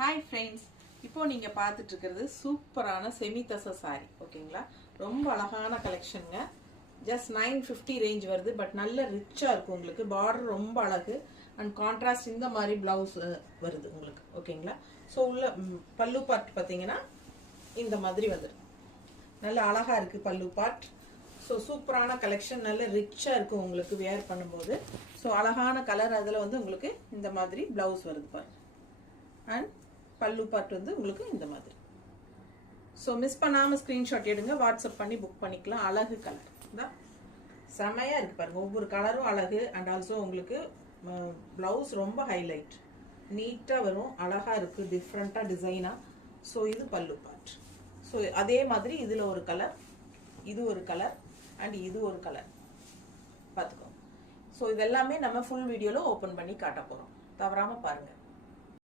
Hi friends, இப்போ நீங்கள் பார்த்துட்டு இருக்கிறது சூப்பரான செமி தசை சாரி. ஓகேங்களா, ரொம்ப அழகான கலெக்ஷனுங்க. ஜஸ்ட் 950 ரேஞ்ச் வருது. பட் நல்ல ரிச்சாக இருக்கும். உங்களுக்கு பார்டர் ரொம்ப அழகு அண்ட் கான்ட்ராஸ்ட் இந்த மாதிரி பிளவுஸ் வருது உங்களுக்கு. ஓகேங்களா, ஸோ உள்ள பல்லு பார்ட் பார்த்தீங்கன்னா இந்த மாதிரி வந்துடும். நல்ல அழகாக இருக்குது பல்லு பார்ட். ஸோ சூப்பரான கலெக்ஷன், நல்ல ரிச்சாக இருக்கும் உங்களுக்கு வேர் பண்ணும்போது. ஸோ அழகான கலர். அதில் வந்து உங்களுக்கு இந்த மாதிரி பிளவுஸ் வருது பாருங்க. அண்ட் பல்லு பார்ட் வந்து உங்களுக்கு இந்த மாதிரி. ஸோ மிஸ் பண்ணாமல் ஸ்க்ரீன்ஷாட் எடுங்க, வாட்ஸ்அப் பண்ணி புக் பண்ணிக்கலாம். அழகு கலர் தான் செமையாக இருக்குது பாருங்கள். ஒவ்வொரு கலரும் அழகு. அண்ட் ஆல்சோ உங்களுக்கு ப்ளவுஸ் ரொம்ப ஹைலைட் நீட்டாக வரும். அழகாக இருக்குது, டிஃப்ரெண்ட்டாக டிசைனாக. ஸோ இது பல்லு பார்ட். ஸோ அதே மாதிரி இதில் ஒரு கலர், இது ஒரு கலர் அண்ட் இது ஒரு கலர் பார்த்துக்கோங்க. ஸோ இதெல்லாமே நம்ம ஃபுல் வீடியோவில் ஓப்பன் பண்ணி காட்ட போகிறோம். தவறாமல் பாருங்கள்.